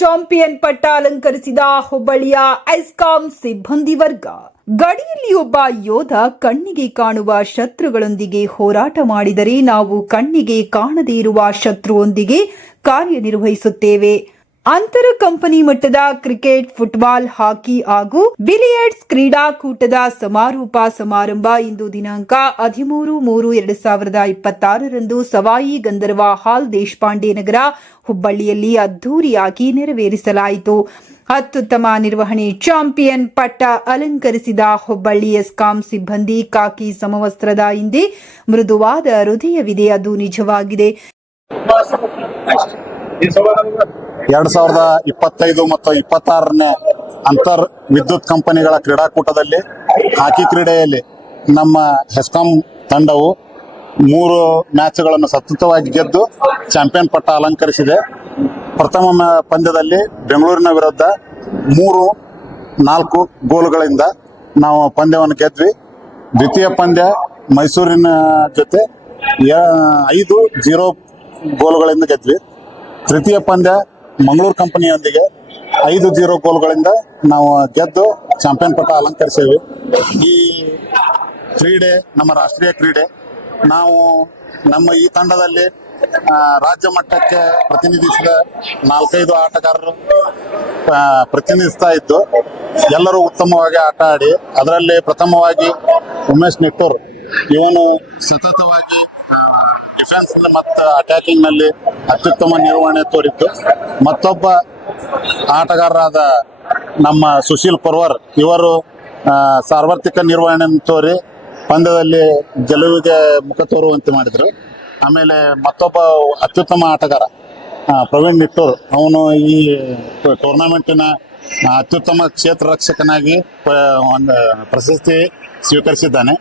Champion ಪಟ್ಟ ಅಲಂಕರಿಸಿದ ಹುಬ್ಬಳ್ಳಿಯ ಐಸ್ಕಾಂ ಸಿಬ್ಬಂದಿ ವರ್ಗ. ಗಡಿಯಲ್ಲಿ ಒಬ್ಬ ಯೋಧ ಕಣ್ಣಿಗೆ ಕಾಣುವ ಶತ್ರುಗಳೊಂದಿಗೆ ಹೋರಾಟ ಮಾಡಿದರೆ, ನಾವು ಕಣ್ಣಿಗೆ ಕಾಣದೇ ಇರುವ ಶತ್ರುವೊಂದಿಗೆ ಕಾರ್ಯನಿರ್ವಹಿಸುತ್ತೇವೆ. ಅಂತರ ಕಂಪನಿ ಮಟ್ಟದ ಕ್ರಿಕೆಟ್, ಫುಟ್ಬಾಲ್, ಹಾಕಿ ಹಾಗೂ ಬಿಲಿಯರ್ಡ್ಸ್ ಕ್ರೀಡಾಕೂಟದ ಸಮಾರೋಪ ಸಮಾರಂಭ ಇಂದು ದಿನಾಂಕ 13/3/2026 ಸವಾಯಿ ಗಂಧರ್ವ ಹಾಲ್, ದೇಶಪಾಂಡೆ ನಗರ, ಹುಬ್ಬಳ್ಳಿಯಲ್ಲಿ ಅದ್ದೂರಿಯಾಗಿ ನೆರವೇರಿಸಲಾಯಿತು. ಅತ್ಯುತ್ತಮ ನಿರ್ವಹಣೆ ಚಾಂಪಿಯನ್ ಪಟ್ಟ ಅಲಂಕರಿಸಿದ ಹುಬ್ಬಳ್ಳಿ ಐಸ್ಕಾಂ ಸಿಬ್ಬಂದಿ. ಕಾಕಿ ಸಮವಸ್ತ್ರದ ಹಿಂದೆ ಮೃದುವಾದ ಹೃದಯವಿದೆ, ಅದು ನಿಜವಾಗಿದೆ. 2025 ಮತ್ತು 26ನೇ ಅಂತರ್ ವಿದ್ಯುತ್ ಕಂಪನಿಗಳ ಕ್ರೀಡಾಕೂಟದಲ್ಲಿ ಹಾಕಿ ಕ್ರೀಡೆಯಲ್ಲಿ ನಮ್ಮ ಹೆಸ್ಕಾಂ ತಂಡವು 3 ಮ್ಯಾಚ್ಗಳನ್ನು ಸತತವಾಗಿ ಗೆದ್ದು ಚಾಂಪಿಯನ್ ಪಟ್ಟ ಅಲಂಕರಿಸಿದೆ. ಪ್ರಥಮ ಪಂದ್ಯದಲ್ಲಿ ಬೆಂಗಳೂರಿನ ವಿರುದ್ಧ 3-4 ಗೋಲುಗಳಿಂದ ನಾವು ಪಂದ್ಯವನ್ನು ಗೆದ್ವಿ. ದ್ವಿತೀಯ ಪಂದ್ಯ ಮೈಸೂರಿನ ಜೊತೆ 5-0 ಗೋಲುಗಳಿಂದ ಗೆದ್ವಿ. ತೃತೀಯ ಪಂದ್ಯ ಮಂಗಳೂರು ಕಂಪನಿಯೊಂದಿಗೆ 5-0 ಗೋಲುಗಳಿಂದ ನಾವು ಗೆದ್ದು ಚಾಂಪಿಯನ್ ಪಟ್ಟ ಅಲಂಕರಿಸಿದ್ವಿ. ಈ ಕ್ರೀಡೆ ನಮ್ಮ ರಾಷ್ಟ್ರೀಯ ಕ್ರೀಡೆ. ನಾವು ನಮ್ಮ ಈ ತಂಡದಲ್ಲಿ ರಾಜ್ಯ ಮಟ್ಟಕ್ಕೆ ಪ್ರತಿನಿಧಿಸಿದ 4-5 ಆಟಗಾರರು ಪ್ರತಿನಿಧಿಸ್ತಾ ಇದ್ದು, ಎಲ್ಲರೂ ಉತ್ತಮವಾಗಿ ಆಟ ಆಡಿ, ಅದರಲ್ಲಿ ಪ್ರಥಮವಾಗಿ ಉಮೇಶ್ ನಿಟ್ಟೂರ್, ಇವನು ಸತತವಾಗಿ ಡಿಫೆನ್ಸ್ ಮತ್ತು ಅಟ್ಯಾಕಿಂಗ್ ನಲ್ಲಿ ಅತ್ಯುತ್ತಮ ನಿರ್ವಹಣೆ ತೋರಿತ್ತು. ಮತ್ತೊಬ್ಬ ಆಟಗಾರರಾದ ನಮ್ಮ ಸುಶೀಲ್ ಪರ್ವರ್, ಇವರು ಸಾರ್ವತ್ರಿಕ ನಿರ್ವಹಣೆ ತೋರಿ ಪಂದ್ಯದಲ್ಲಿ ಗೆಲುವಿಗೆ ಮುಖ ತೋರುವಂತೆ ಮಾಡಿದರು. ಆಮೇಲೆ ಮತ್ತೊಬ್ಬ ಅತ್ಯುತ್ತಮ ಆಟಗಾರ ಪ್ರವೀಣ್ ನಿಟ್ಟೂರ್, ಅವನು ಈ ಟೂರ್ನಮೆಂಟಿನ ಅತ್ಯುತ್ತಮ ಕ್ಷೇತ್ರ ರಕ್ಷಕನಾಗಿ ಒಂದು ಪ್ರಶಸ್ತಿ ಸ್ವೀಕರಿಸಿದ್ದಾನೆ.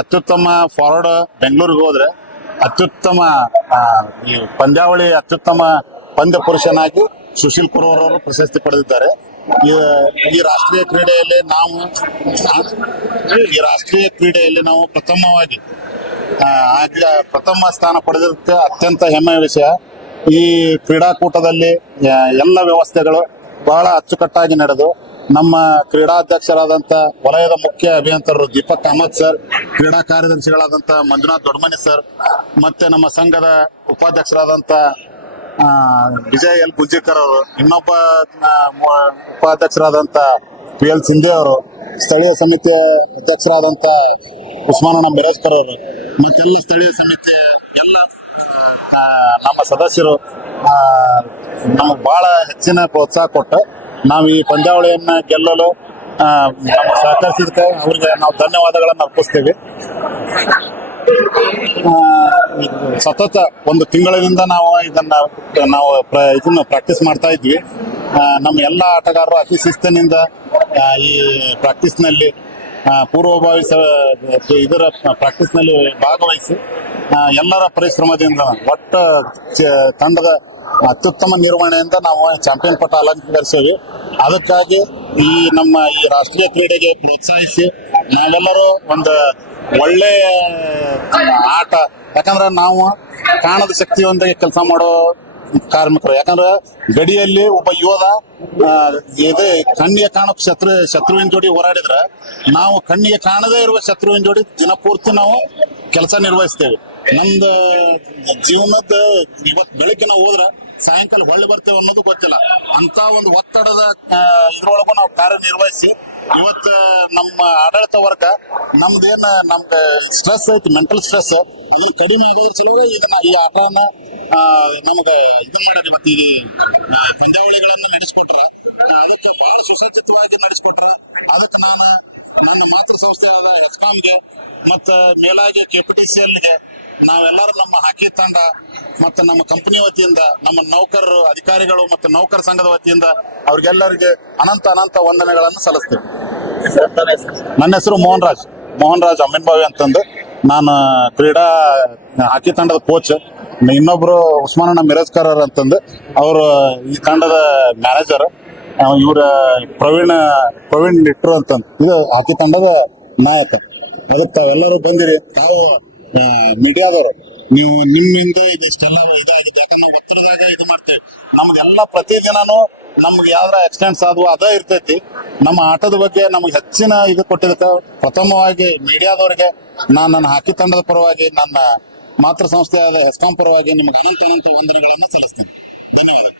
ಅತ್ಯುತ್ತಮ ಫಾರ್ವರ್ಡ್ ಬೆಂಗಳೂರಿಗೆ ಹೋದ್ರೆ ಅತ್ಯುತ್ತಮ ಈ ಪಂದ್ಯಾವಳಿ ಅತ್ಯುತ್ತಮ ಪಂದ್ಯ ಪುರುಷನಾಗಿ ಸುಶೀಲ್ ಪರ್ವರ್ ಅವರು ಪ್ರಶಸ್ತಿ ಪಡೆದಿದ್ದಾರೆ. ಈ ರಾಷ್ಟ್ರೀಯ ಕ್ರೀಡೆಯಲ್ಲಿ ನಾವು ಪ್ರಥಮವಾಗಿ ಪ್ರಥಮ ಸ್ಥಾನ ಪಡೆದಿದ್ದಕ್ಕೆ ಅತ್ಯಂತ ಹೆಮ್ಮೆಯ ವಿಷಯ. ಈ ಕ್ರೀಡಾಕೂಟದಲ್ಲಿ ಎಲ್ಲ ವ್ಯವಸ್ಥೆಗಳು ಬಹಳ ಅಚ್ಚುಕಟ್ಟಾಗಿ ನಡೆದು, ನಮ್ಮ ಕ್ರೀಡಾಧ್ಯಕ್ಷರಾದಂಥ ವಲಯದ ಮುಖ್ಯ ಅಭಿಯಂತರರು ದೀಪಕ್ ಕಾಮತ್ ಸರ್, ಕ್ರೀಡಾ ಕಾರ್ಯದರ್ಶಿಗಳಾದಂಥ ಮಂಜುನಾಥ್ ದೊಡ್ಮನಿ ಸರ್, ಮತ್ತೆ ನಮ್ಮ ಸಂಘದ ಉಪಾಧ್ಯಕ್ಷರಾದಂಥ ವಿಜಯ್ ಎಲ್ ಗುಂಜಿಕರ್ ಅವರು, ಇನ್ನೊಬ್ಬ ಉಪಾಧ್ಯಕ್ಷರಾದಂಥ PL ಸಿಂಧೆ ಅವರು, ಸ್ಥಳೀಯ ಸಮಿತಿಯ ಅಧ್ಯಕ್ಷರಾದಂಥ ಉಸ್ಮಾನಣ್ಣ ಮಿರಾಜ್ಕರ್ ಅವರು, ಮತ್ತೆಲ್ಲ ಸ್ಥಳೀಯ ಸಮಿತಿಯ ಎಲ್ಲ ನಮ್ಮ ಸದಸ್ಯರು ನಮಗೆ ಬಹಳ ಹೆಚ್ಚಿನ ಪ್ರೋತ್ಸಾಹ ಕೊಟ್ಟು ನಾವು ಈ ಪಂದ್ಯಾವಳಿಯನ್ನ ಗೆಲ್ಲಲು ನಮಗೆ ಸಹಕರಿಸಿದಕ್ಕೆ ಅವರಿಗೆ ನಾವು ಧನ್ಯವಾದಗಳನ್ನು ಅರ್ಪಿಸ್ತೀವಿ. ಸತತ 1 ತಿಂಗಳಿನಿಂದ ನಾವು ಇದನ್ನ ಪ್ರಾಕ್ಟೀಸ್ ಮಾಡ್ತಾ ಇದ್ವಿ. ನಮ್ಮ ಎಲ್ಲ ಆಟಗಾರರು ಅತಿ ಶಿಸ್ತಿನಿಂದ ಈ ಪ್ರಾಕ್ಟೀಸ್ನಲ್ಲಿ ಪೂರ್ವಭಾವಿ ಇದರ ಪ್ರಾಕ್ಟೀಸ್ನಲ್ಲಿ ಭಾಗವಹಿಸಿ ಎಲ್ಲರ ಪರಿಶ್ರಮದಿಂದ ಒಟ್ಟು ತಂಡದ ಅತ್ಯುತ್ತಮ ನಿರ್ವಹಣೆಯಿಂದ ನಾವು ಚಾಂಪಿಯನ್ ಪಟ್ಟ ಅಲಂಕರಿಸೇವೆ. ಅದಕ್ಕಾಗಿ ಈ ರಾಷ್ಟ್ರೀಯ ಕ್ರೀಡೆಗೆ ಪ್ರೋತ್ಸಾಹಿಸಿ ನಾವೆಲ್ಲರೂ ಒಂದು ಒಳ್ಳೆಯ ಆಟ, ಯಾಕಂದ್ರೆ ನಾವು ಕಾಣದ ಶಕ್ತಿಯೊಂದಿಗೆ ಕೆಲಸ ಮಾಡೋ ಕಾರ್ಮಿಕರು. ಯಾಕಂದ್ರೆ ಗಡಿಯಲ್ಲಿ ಒಬ್ಬ ಯೋಧ ಕಣ್ಣಿಗೆ ಕಾಣೋ ಶತ್ರುವಿನ ಜೋಡಿ ಹೋರಾಡಿದ್ರೆ, ನಾವು ಕಣ್ಣಿಗೆ ಕಾಣದೇ ಇರುವ ಶತ್ರುವಿನ ಜೋಡಿ ದಿನಪೂರ್ತಿ ನಾವು ಕೆಲಸ ನಿರ್ವಹಿಸ್ತೇವೆ. ನಮ್ದು ಜೀವನದ ಇವತ್ತು ಬೆಳಿಗ್ಗೆ ನಾವು ಹೋದ್ರೆ ಸಾಯಂಕಾಲ ಹೊಳ್ಳಿ ಬರ್ತೇವೆ ಅನ್ನೋದು ಗೊತ್ತಿಲ್ಲ. ಅಂತ ಒಂದು ಒತ್ತಡದ ಇದ್ರೊಳಗೂ ನಾವು ಕಾರ್ಯನಿರ್ವಹಿಸಿ ಇವತ್ತು ನಮ್ಮ ಆಡಳಿತ ವರ್ಗ ನಮ್ಗೆ ಸ್ಟ್ರೆಸ್ ಐತಿ, ಮೆಂಟಲ್ ಸ್ಟ್ರೆಸ್, ಅದನ್ನ ಕಡಿಮೆ ಆಗೋದ್ರ ಸಲುವಾಗಿ ಈ ಆಟನ ನಮ್ಗೆ ಇದನ್ನ ಮಾಡಿ ಇವತ್ತು ಈ ಪಂದ್ಯಾವಳಿಗಳನ್ನ ನಡೆಸ್ಕೊಟ್ರ, ಅದಕ್ಕೆ ಬಹಳ ಸುಸಜ್ಜಿತವಾಗಿ ನಡೆಸ್ಕೊಟ್ರ. ಅದಕ್ಕೆ ನಾನು ನನ್ನ ಮಾತೃ ಸಂಸ್ಥೆ ಆದ ಹೆಸ್ಕಾಂಗೆ ಮತ್ತು ಮೇಲಾಗಿ KPTCLಗೆ ನಾವೆಲ್ಲರೂ ನಮ್ಮ ಹಾಕಿ ತಂಡ ಮತ್ತು ನಮ್ಮ ಕಂಪನಿ ವತಿಯಿಂದ, ನಮ್ಮ ನೌಕರರು, ಅಧಿಕಾರಿಗಳು ಮತ್ತು ನೌಕರ ಸಂಘದ ವತಿಯಿಂದ ಅವ್ರಿಗೆಲ್ಲರಿಗೆ ಅನಂತ ವಂದನೆಗಳನ್ನು ಸಲ್ಲಿಸ್ತೇವೆ. ನನ್ನ ಹೆಸರು ಮೋಹನ್ ರಾಜ್ ಅಮೀನ್ಬಾವಿ ಅಂತಂದು. ನಾನು ಕ್ರೀಡಾ ಹಾಕಿ ತಂಡದ ಕೋಚ್. ಇನ್ನೊಬ್ರು ಉಸ್ಮಾನಣ್ಣ ಮಿರಾಜ್ಕರ್ ಅಂತಂದು, ಅವರು ಈ ತಂಡದ ಮ್ಯಾನೇಜರ್. ಇವ್ರ ಪ್ರವೀಣ್ ನಿಟ್ರು ಅಂತಂದು, ಇದು ಹಾಕಿ ತಂಡದ ನಾಯಕ. ಅದಕ್ಕೆ ತಾವೆಲ್ಲರೂ ಬಂದಿರಿ. ತಾವು ಮೀಡಿಯಾದವರು, ನೀವು ನಿಮ್ಮಿಂದ ಇದಿಷ್ಟೆಲ್ಲ ಇದಾಗಿದೆ. ಯಾಕಂದ್ರೆ ನಾವು ಒತ್ತಡದಾಗ ಇದು ಮಾಡ್ತೇವೆ. ನಮ್ಗೆಲ್ಲ ಪ್ರತಿದಿನನೂ ನಮ್ಗೆ ಯಾವ್ದಾರ ಆಕ್ಸಿಡೆಂಟ್ಸ್ ಆದವು ಅದೇ ಇರ್ತೈತಿ. ನಮ್ಮ ಆಟದ ಬಗ್ಗೆ ನಮ್ಗೆ ಹೆಚ್ಚಿನ ಇದು ಕೊಟ್ಟಿದ್ದಕ್ಕೆ ಪ್ರಥಮವಾಗಿ ಮೀಡಿಯಾದವರಿಗೆ ನಾನು ನನ್ನ ಹಾಕಿ ತಂಡದ ಪರವಾಗಿ, ನನ್ನ ಮಾತೃ ಸಂಸ್ಥೆಯಾದ ಹೆಸ್ಕಾಂ ಪರವಾಗಿ ನಿಮ್ಗೆ ಅನಂತ ವಂದನೆಗಳನ್ನು ಸಲ್ಲಿಸ್ತೀನಿ. ಧನ್ಯವಾದ.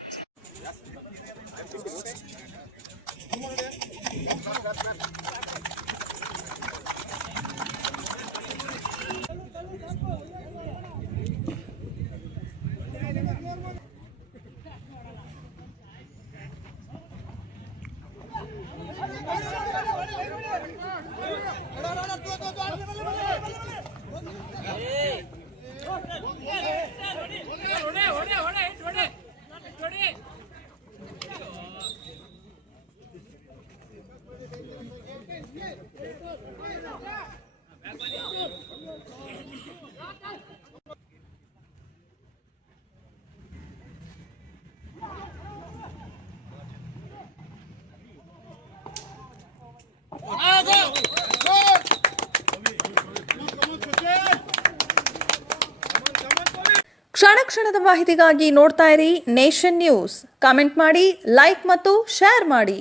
ಕ್ಷಣ ಕ್ಷಣದ ಮಾಹಿತಿಗಾಗಿ ನೋಡ್ತಾ ಇರಿ ನೇಷನ್ ನ್ಯೂಸ್. ಕಾಮೆಂಟ್ ಮಾಡಿ, ಲೈಕ್ ಮತ್ತು ಶೇರ್ ಮಾಡಿ.